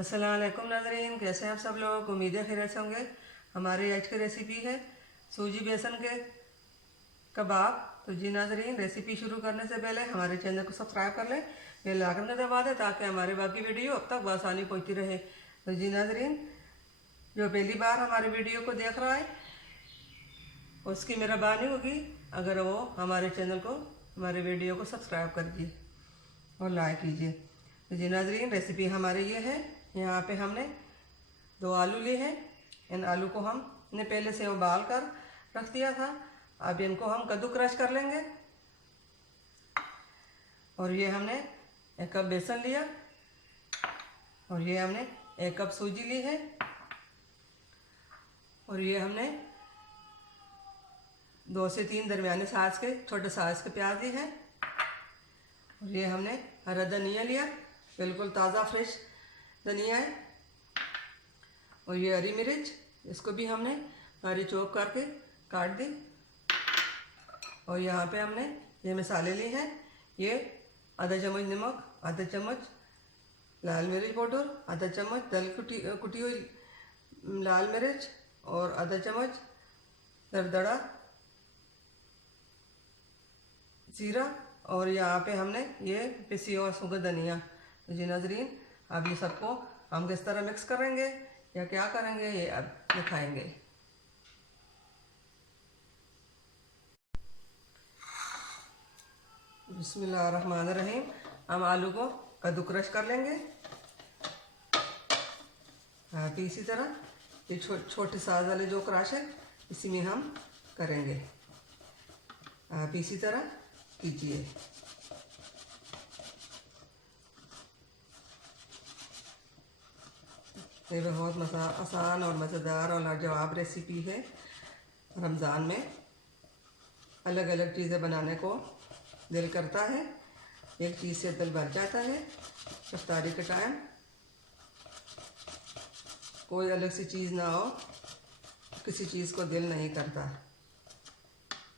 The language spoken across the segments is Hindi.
अस्सलाम वालेकुम नाज़रीन, कैसे हैं आप सब लोग। उम्मीद है खैरियत से होंगे। हमारी आज की रेसिपी है सूजी बेसन के कबाब। तो जी नाज़रीन, रेसिपी शुरू करने से पहले हमारे चैनल को सब्सक्राइब कर लें, बेल आइकन को दबा दें ताकि हमारे बाकी वीडियो अब तक बआसानी पहुंचती रहे। तो जी नाज़रीन, जो पहली बार हमारे वीडियो को देख रहा है उसकी मेहरबानी होगी अगर वो हमारे चैनल को, हमारे वीडियो को सब्सक्राइब कर दीजिए और लाइक कीजिए। तो जी नाज़रीन, रेसिपी हमारी ये है। यहाँ पे हमने 2 आलू लिए हैं। इन आलू को हमने पहले से उबाल कर रख दिया था। अब इनको हम कद्दू क्रश कर लेंगे। और ये हमने 1 कप बेसन लिया और ये हमने 1 कप सूजी ली है। और ये हमने 2 से 3 दरमियाने साइज के छोटे साइज के प्याज लिए हैं। और ये हमने हरा धनिया लिया, बिल्कुल ताज़ा फ्रेश धनिया है। और ये हरी मिर्च, इसको भी हमने हरी चॉप करके काट दी। और यहाँ पे हमने ये मसाले लिए हैं। ये आधा चम्मच नमक, आधा चम्मच लाल मिर्च पाउडर, आधा चम्मच कुटी हुई लाल मिर्च और आधा चम्मच दरदरा जीरा। और यहाँ पे हमने ये पिसी हुआ सूखा धनिया। तो जी नाज़रीन, अब ये सबको हम किस तरह मिक्स करेंगे या क्या करेंगे ये अब दिखाएंगे। बिस्मिल्लाहिर्रहमानिर्रहीम। हम आलू को कद्दू क्रश कर लेंगे। तो इसी तरह ये छोटे साइज वाले जो क्रश है इसी में हम करेंगे। आप इसी तरह कीजिए। ये बहुत आसान और मज़ेदार और लाजवाब रेसिपी है। रमज़ान में अलग अलग चीज़ें बनाने को दिल करता है, एक चीज़ से दिल भर जाता है। इफ्तारी के टाइम कोई अलग सी चीज़ ना हो, किसी चीज़ को दिल नहीं करता।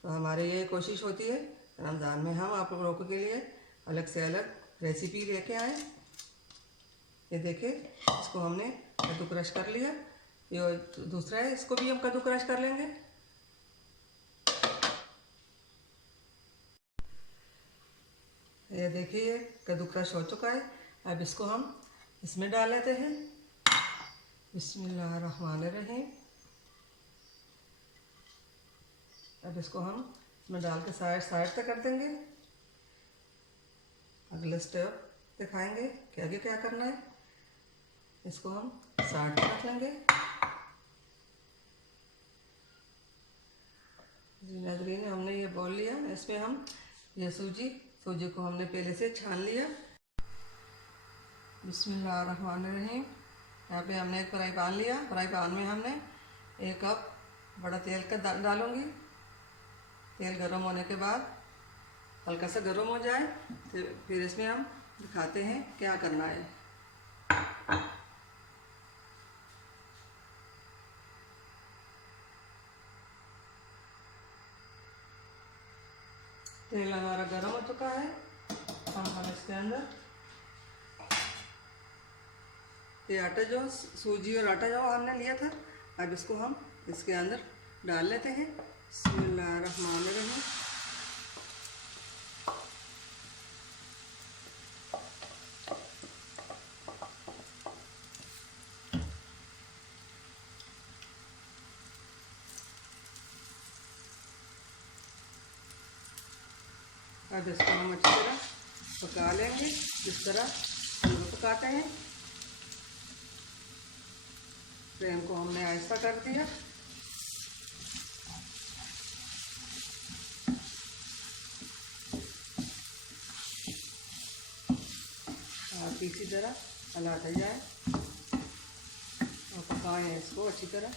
तो हमारी ये कोशिश होती है रमज़ान में हम आप लोगों के लिए अलग से अलग रेसिपी लेके आए। ये देखिए, इसको हमने कद्दू क्रश कर लिया। ये दूसरा है, इसको भी हम कद्दू क्रश कर लेंगे। ये देखिए, कद्दू क्रश हो चुका है। अब इसको हम इसमें डाल लेते हैं। बिस्मिल्लाहिर्रहमानिर्रहीम। अब इसको हम इसमें डाल के साइड से कर देंगे। अगला स्टेप दिखाएंगे कि आगे क्या करना है। इसको हम साइड पर रख लेंगे। जी नाज़रीन, हमने ये बोल लिया। इसमें हम ये सूजी को हमने पहले से छान लिया। बिस्मिल्लाहिर्रहमानिर्रहीम। यहाँ पे हमने एक फ्राई पैन लिया। फ्राई पैन में हमने 1 कप बड़ा तेल का डालूंगी। तेल गर्म होने के बाद हल्का सा गर्म हो जाए तो फिर इसमें हम दिखाते हैं क्या करना है। तेल हमारा गर्म हो चुका है। हम इसके अंदर ये आटा जो सूजी और आटा जो हमने लिया था, अब इसको हम इसके अंदर डाल लेते हैं। बिस्मिल्लाहिर्रहमानिर्रहीम। अब इसको हम अच्छी तरह पका लेंगे, जिस तरह हम पकाते हैं। फ्लेम को हमने आहिस्ता कर दिया। और इसी तरह हलाते जाए और पकाएं इसको अच्छी तरह।